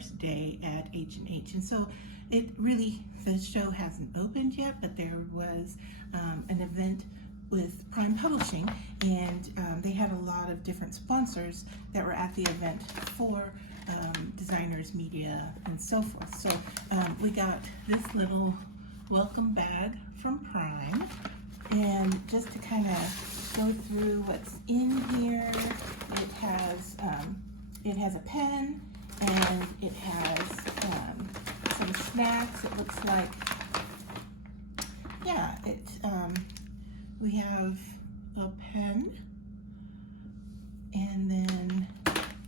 first day at H+H. And so the show hasn't opened yet, but there was an event with Prime Publishing, and they had a lot of different sponsors that were at the event for designers, media, and so forth. So we got this little welcome bag from Prime, and just to kind of go through what's in here, it has a pen, and it has some snacks. It looks like, yeah, we have a pen, and then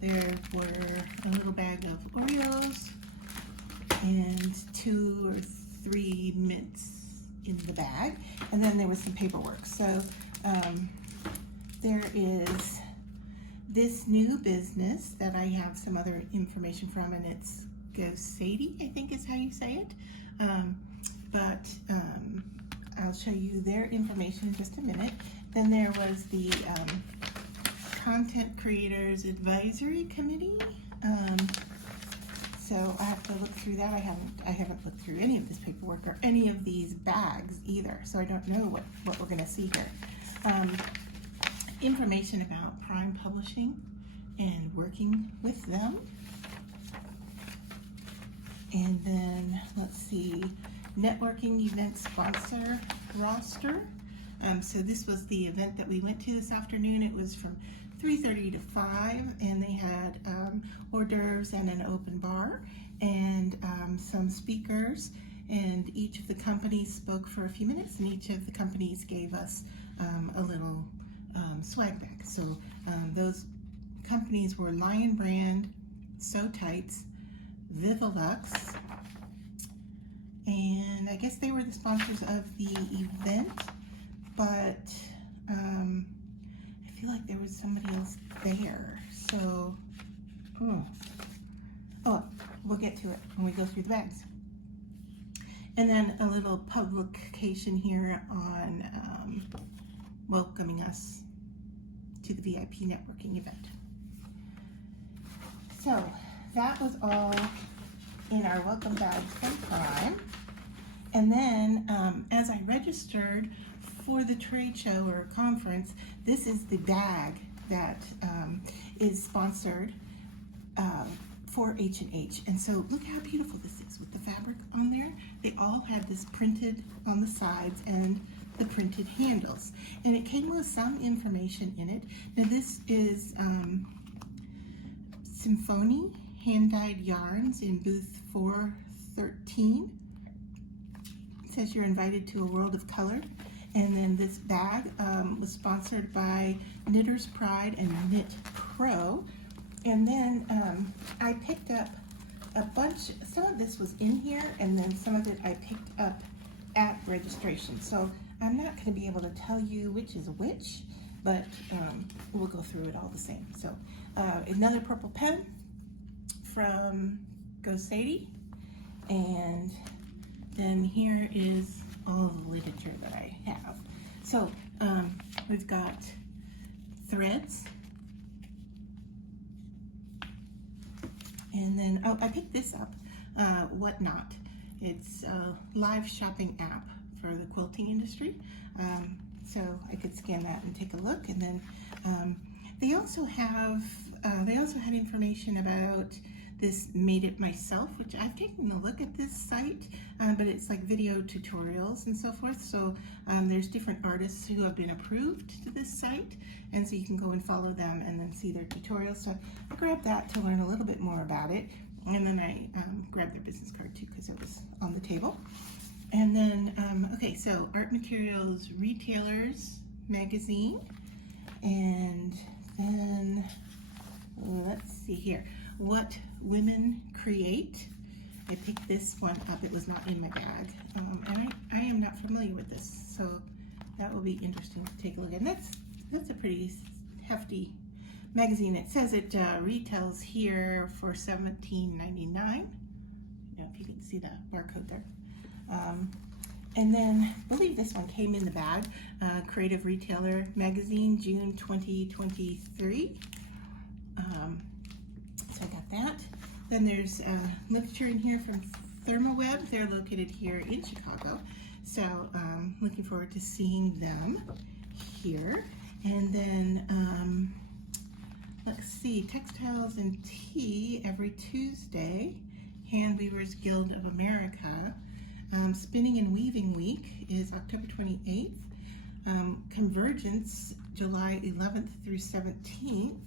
there were a little bag of Oreos and 2 or 3 mints in the bag, and then there was some paperwork. So there is this new business that I have some other information from, and it's G+H, I think is how you say it. I'll show you their information in just a minute. Then there was the Content Creators Advisory Committee. So I have to look through that. I haven't looked through any of this paperwork or any of these bags either, so I don't know what we're going to see here. Information about Prime Publishing and working with them. And then, let's see, networking event sponsor roster. So this was the event that we went to this afternoon. It was from 3:30 to 5, and they had hors d'oeuvres and an open bar, and some speakers, and each of the companies spoke for a few minutes, and each of the companies gave us a little swag bag. So those companies were Lion Brand, So Tights, Vivilux, and I guess they were the sponsors of the event, but I feel like there was somebody else there. So, oh, we'll get to it when we go through the bags. And then a little publication here on welcoming us to the VIP networking event. So that was all in our welcome bags from Prime. And then as I registered for the trade show or conference, this is the bag that is sponsored for H+H. And so look how beautiful this is with the fabric on there. They all had this printed on the sides and the printed handles. And it came with some information in it. Now this is Symphony hand-dyed yarns in booth 413. It says you're invited to a world of color. And then this bag was sponsored by Knitter's Pride and Knit Pro. And then I picked up a bunch, some of this was in here, and then some of it I picked up at registration. So I'm not going to be able to tell you which is which, but we'll go through it all the same. So another purple pen from G+H, and then here is all the literature that I have. So we've got threads, and then I picked this up, Whatnot. It's a live shopping app for the quilting industry, so I could scan that and take a look. And then they also had information about this Made It Myself, which I've taken a look at this site, but it's like video tutorials and so forth. So there's different artists who have been approved to this site, and so you can go and follow them and then see their tutorials. So I grabbed that to learn a little bit more about it, and then I grabbed their business card too because it was on the table. And then, okay, so Art Materials Retailers magazine, and then let's see here. What Women Create. I picked this one up. It was not in my bag, and I am not familiar with this, so that will be interesting to take a look at. And that's a pretty hefty magazine. It says it retails here for $17.99. If you can see the barcode there. And then I believe this one came in the bag. Creative Retailer Magazine, June 2023. So I got that. Then there's literature in here from ThermoWeb. They're located here in Chicago. So looking forward to seeing them here. And then let's see, Textiles and Tea every Tuesday. Hand Weavers Guild of America. Spinning and Weaving Week is October 28th. Convergence, July 11th through 17th.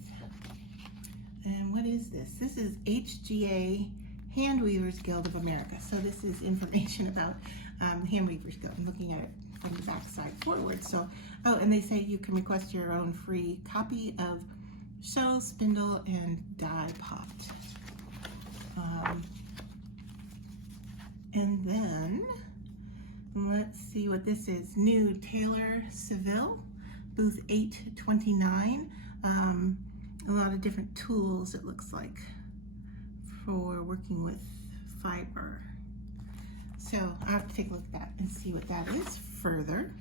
And what is this? This is HGA, Hand Weavers Guild of America. So this is information about Hand Weavers Guild. I'm looking at it from the back side forward. So, oh, and they say you can request your own free copy of Sew, Spindle, and Die Pot. And then, let's see what this is. New Taylor Seville, booth 829. A lot of different tools, it looks like, for working with fiber. So I have to take a look at that and see what that is further.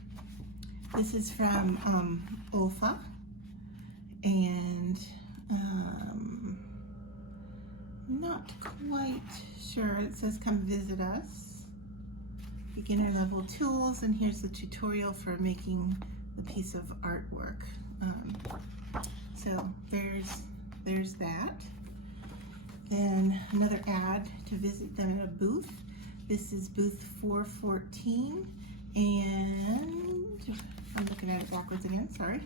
This is from OLFA, and not quite sure. It says come visit us. Beginner level tools, and here's the tutorial for making the piece of artwork. So there's that. Then another ad to visit them in a booth. This is booth 414, and I'm looking at it backwards again, sorry.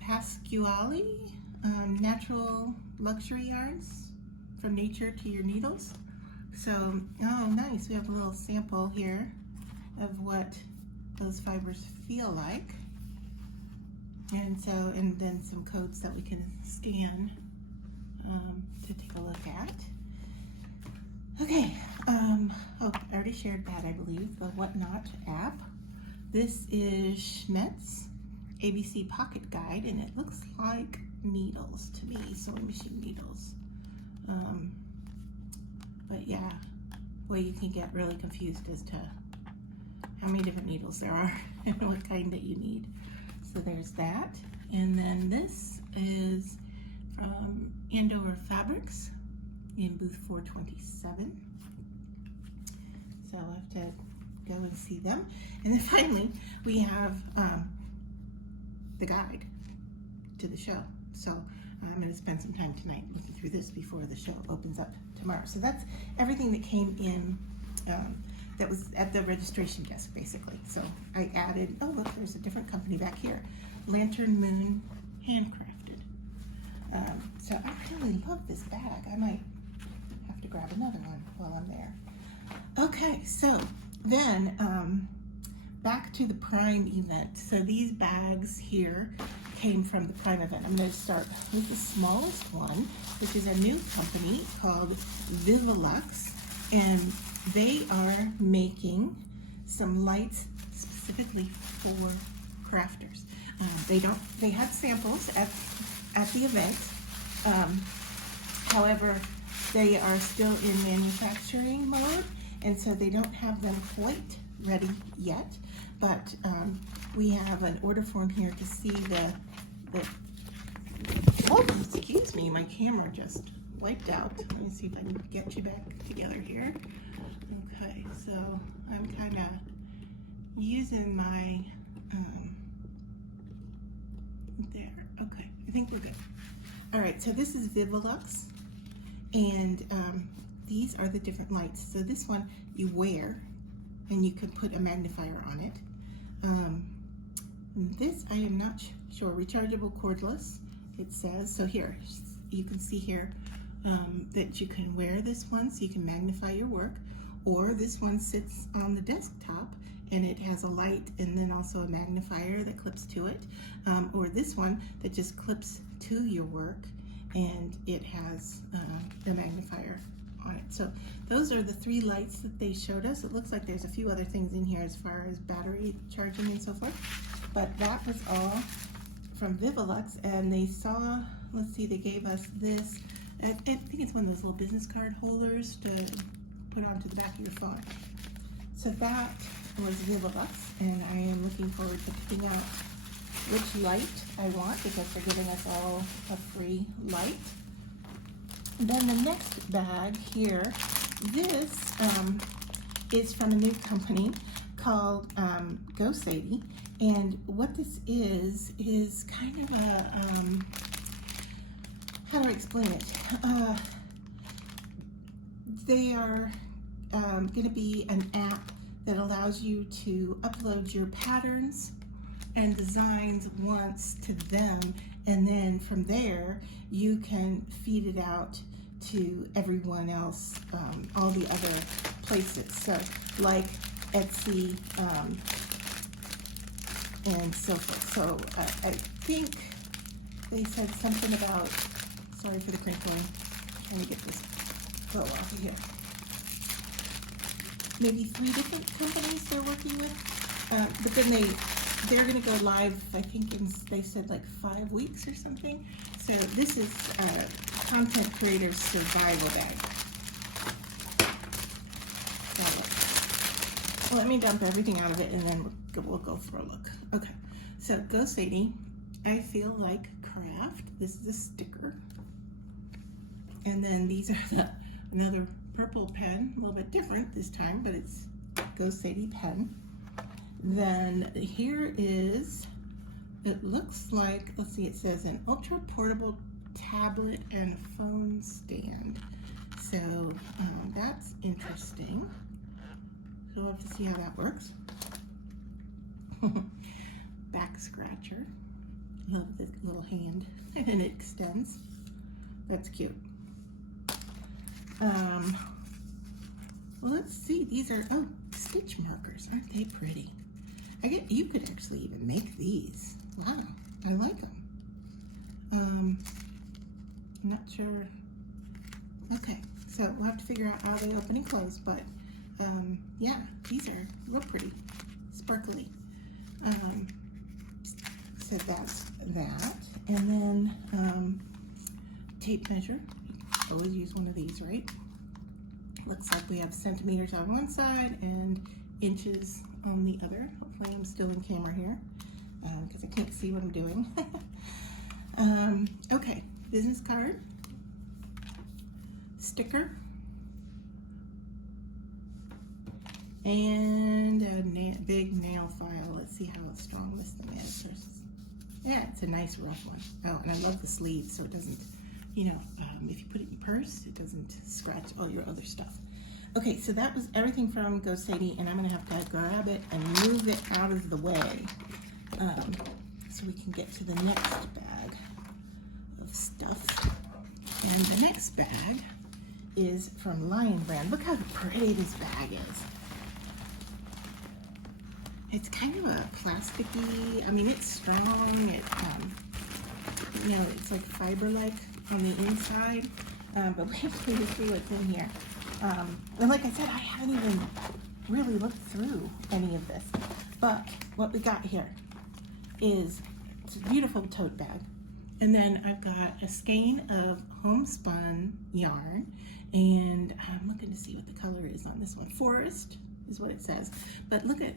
Pasquale, natural luxury yarns, from nature to your needles. So, oh nice, we have a little sample here of what those fibers feel like. And so, and then some codes that we can scan to take a look at. Okay, oh, I already shared that, I believe, the Whatnot app. This is Schmetz ABC Pocket Guide, and it looks like needles to me, sewing machine needles. But yeah, boy, you can get really confused as to how many different needles there are and what kind that you need. So there's that. And then this is from Andover Fabrics in booth 427. So I'll have to go and see them. And then finally, we have the guide to the show. So I'm going to spend some time tonight looking through this before the show opens up tomorrow. So that's everything that came in that was at the registration desk, basically. So I added, oh look, there's a different company back here, Lantern Moon Handcrafted. So I really love this bag. I might have to grab another one while I'm there. Okay, so then back to the Prime event. So these bags here came from the Prime event. I'm going to start with the smallest one, which is a new company called Vivilux, and they are making some lights specifically for crafters. They had samples at the event. However, they are still in manufacturing mode, and so they don't have them quite ready yet. But we have an order form here to see the oh, excuse me, my camera just wiped out. Let me see if I can get you back together here. Okay, so I'm kind of using my, there, okay, I think we're good. All right, so this is Vivilux, and these are the different lights. So this one you wear, and you could put a magnifier on it. This, I am not sure, rechargeable cordless, it says. So here, you can see here that you can wear this one so you can magnify your work, or this one sits on the desktop and it has a light and then also a magnifier that clips to it, or this one that just clips to your work and it has the magnifier on it. So those are the three lights that they showed us. It looks like there's a few other things in here as far as battery charging and so forth, but that was all from Vivilux. And they saw, let's see, they gave us this, I think it's one of those little business card holders to put onto the back of your phone. So that was Vivilux, and I am looking forward to picking out which light I want, because they're giving us all a free light. Then the next bag here, this is from a new company called Go Sadie. And what this is kind of a, how do I explain it? They are going to be an app that allows you to upload your patterns and designs once to them, and then from there you can feed it out to everyone else, all the other places, so like Etsy and so forth. So I think they said something about, sorry for the crinkling, trying to get this bow off of here, maybe 3 different companies they're working with, but then they're going to go live, I think they said like 5 weeks or something. So this is Content Creator Survival Bag. Well, let me dump everything out of it and then we'll go for a look. Okay, so Go Sadie, I Feel Like Craft. This is a sticker. And then these are another purple pen, a little bit different this time, but it's Go Sadie pen. Then here is, it looks like, let's see, it says an ultra portable tablet and phone stand. So that's interesting. So we'll have to see how that works. Back scratcher. Love this little hand. And it extends. That's cute. Well, let's see. These are, oh, stitch markers. Aren't they pretty? You could actually even make these. Wow, I like them. I'm not sure. Okay, so we'll have to figure out how they open and close, but yeah, these are real pretty, sparkly. So that's that. And then tape measure. Always use one of these, right? Looks like we have centimeters on one side and inches on the other. Hopefully I'm still in camera here because I can't see what I'm doing. Okay, business card, sticker, and a big nail file. Let's see how strong this thing is. Yeah, it's a nice rough one. Oh, and I love the sleeves so it doesn't, you know, if you put it in your purse, it doesn't scratch all your other stuff. Okay, so that was everything from Go Sadie, and I'm going to have to grab it and move it out of the way so we can get to the next bag of stuff. And the next bag is from Lion Brand. Look how pretty this bag is. It's kind of a plasticky, I mean, it's strong. It, you know, it's like fiber-like on the inside, but wait till you see what's in here. And like I said, I haven't even really looked through any of this, but what we got here is, it's a beautiful tote bag, and then I've got a skein of homespun yarn, and I'm looking to see what the color is on this one. Forest is what it says, but look at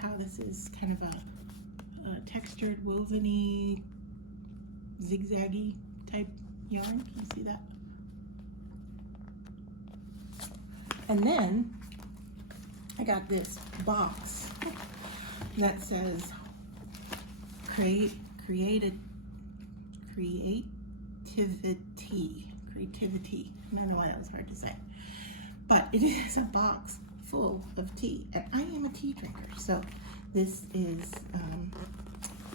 how this is kind of a textured, woven-y, zigzaggy type yarn. Can you see that? And then I got this box that says creativity. I don't know why that was hard to say, but it is a box full of tea, and I am a tea drinker, so this is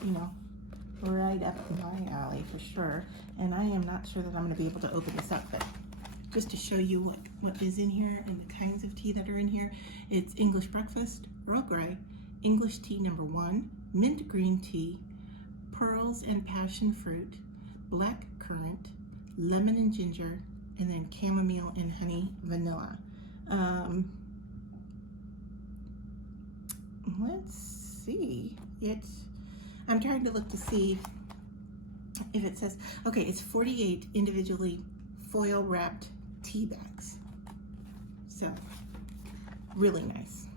you know, right up my alley for sure. And I am not sure that I'm going to be able to open this up, but just to show you what is in here and the kinds of tea that are in here. It's English breakfast, Earl Grey, English tea number 1, mint green tea, pearls and passion fruit, black currant, lemon and ginger, and then chamomile and honey vanilla. Let's see. I'm trying to look to see if it says, okay, it's 48 individually foil wrapped tea bags. So, really nice.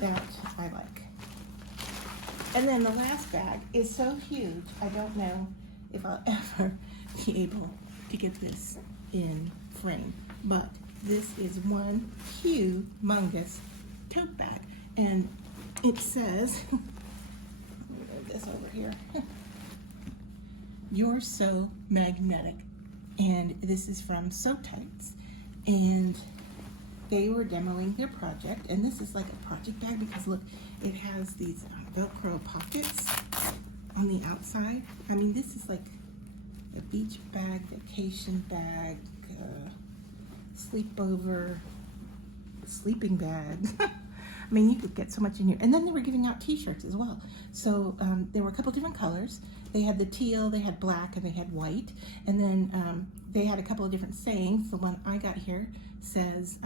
That I like. And then the last bag is so huge, I don't know if I'll ever be able to get this in frame. But this is one humongous tote bag, and it says, let me move this over here, "You're so magnetic," and this is from So Tights, and they were demoing their project, and this is like a project bag because look, it has these Velcro pockets on the outside. I mean, this is like a beach bag, vacation bag, sleepover, sleeping bag. I mean, you could get so much in here. And then they were giving out t-shirts as well. So there were a couple different colors. They had the teal, they had black, and they had white. And then they had a couple of different sayings. The one I got here says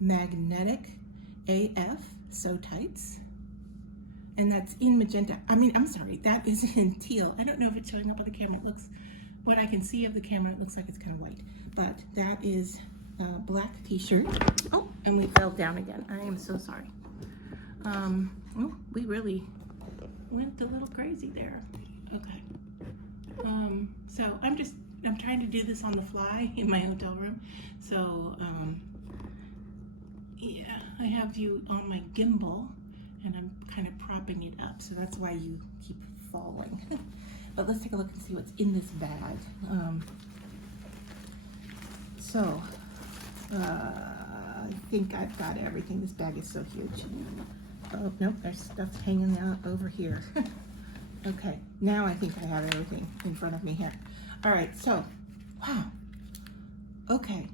magnetic AF, So Tights. And that's in magenta. I mean, I'm sorry, that is in teal. I don't know if it's showing up on the camera. It looks, what I can see of the camera, it looks like it's kind of white. But that is a black t-shirt. Oh, and we fell down again. I am so sorry. Oh, we really went a little crazy there. Okay. So I'm trying to do this on the fly in my hotel room. So, yeah, I have you on my gimbal, and I'm kind of propping it up, so that's why you keep falling. But let's take a look and see what's in this bag. I think I've got everything. This bag is so huge. Oh, nope, there's stuff hanging out over here. Okay, now I think I have everything in front of me here. All right, so, wow. Okay,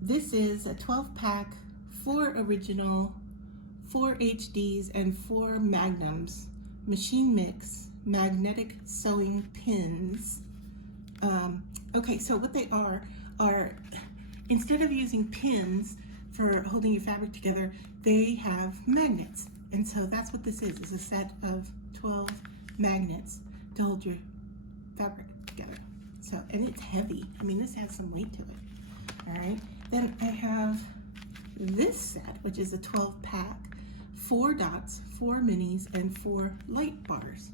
this is a 12-pack, 4 original, 4 HDs, and 4 magnums, machine mix, magnetic sewing pins. Okay, so what they are, instead of using pins for holding your fabric together, they have magnets. And so that's what this is a set of 12 magnets to hold your fabric together. So, and it's heavy. I mean, this has some weight to it. All right, then I have this set, which is a 12-pack, 4 dots, 4 minis, and 4 light bars.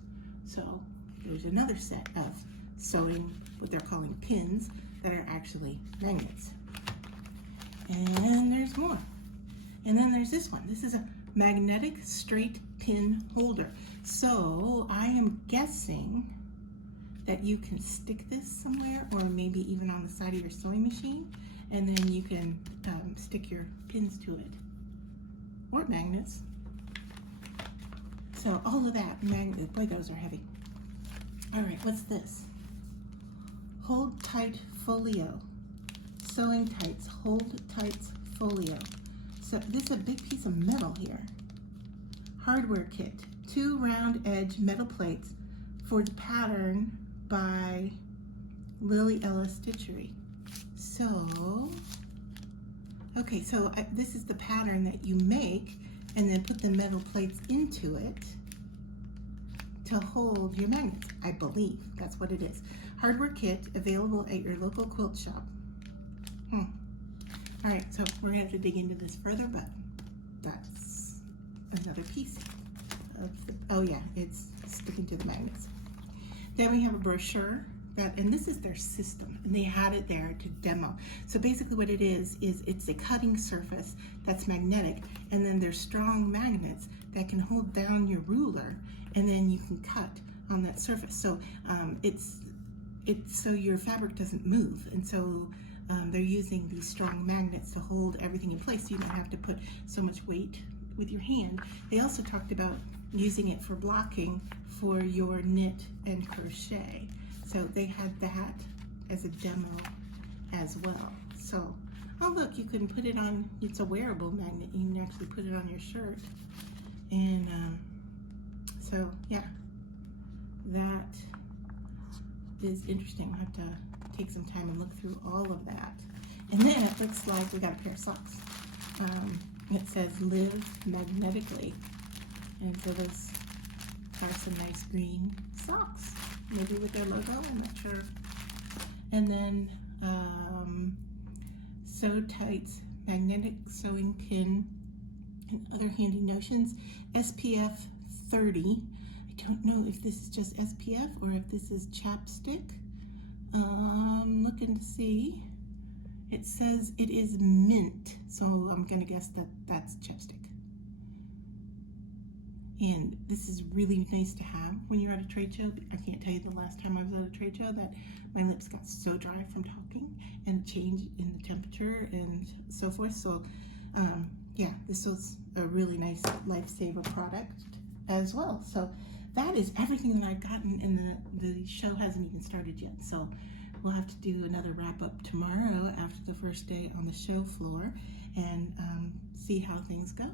So there's another set of sewing, what they're calling pins, that are actually magnets. And there's more. And then there's this one. This is a magnetic straight pin holder. So I am guessing that you can stick this somewhere, or maybe even on the side of your sewing machine, and then you can stick your pins to it, or magnets. So all of that, boy, those are heavy. All right, what's this? Hold Tight Folio. Sewing Tights, Hold Tights Folio. So this is a big piece of metal here. Hardware kit, 2 round edge metal plates for the pattern by Lily Ella Stitchery. So, okay, so this is the pattern that you make, and then put the metal plates into it to hold your magnets. I believe that's what it is. Hardware kit available at your local quilt shop. All right, so we're gonna have to dig into this further, but that's another piece of the, oh yeah, it's sticking to the magnets. Then we have a brochure and this is their system, and they had it there to demo. So basically what it is it's a cutting surface that's magnetic, and then there's strong magnets that can hold down your ruler, and then you can cut on that surface. So it's so your fabric doesn't move, and so they're using these strong magnets to hold everything in place, so you don't have to put so much weight with your hand. They also talked about using it for blocking for your knit and crochet. So they had that as a demo as well. So, oh look, you can put it on, it's a wearable magnet. You can actually put it on your shirt. And so yeah, that is interesting. I'll have to take some time and look through all of that. And then it looks like we got a pair of socks. It says Live Magnetically. And so those are some nice green socks, maybe with their logo, I'm not sure. And then So Tights magnetic sewing pin and other handy notions, SPF 30. I don't know if this is just SPF or if this is chapstick. I'm looking to see. It says it is mint, so I'm gonna guess that that's chapstick. And this is really nice to have when you're at a trade show. I can't tell you the last time I was at a trade show that my lips got so dry from talking and change in the temperature and so forth. So yeah, this was a really nice lifesaver product as well. So that is everything that I've gotten, and the show hasn't even started yet. So we'll have to do another wrap up tomorrow after the first day on the show floor and see how things go.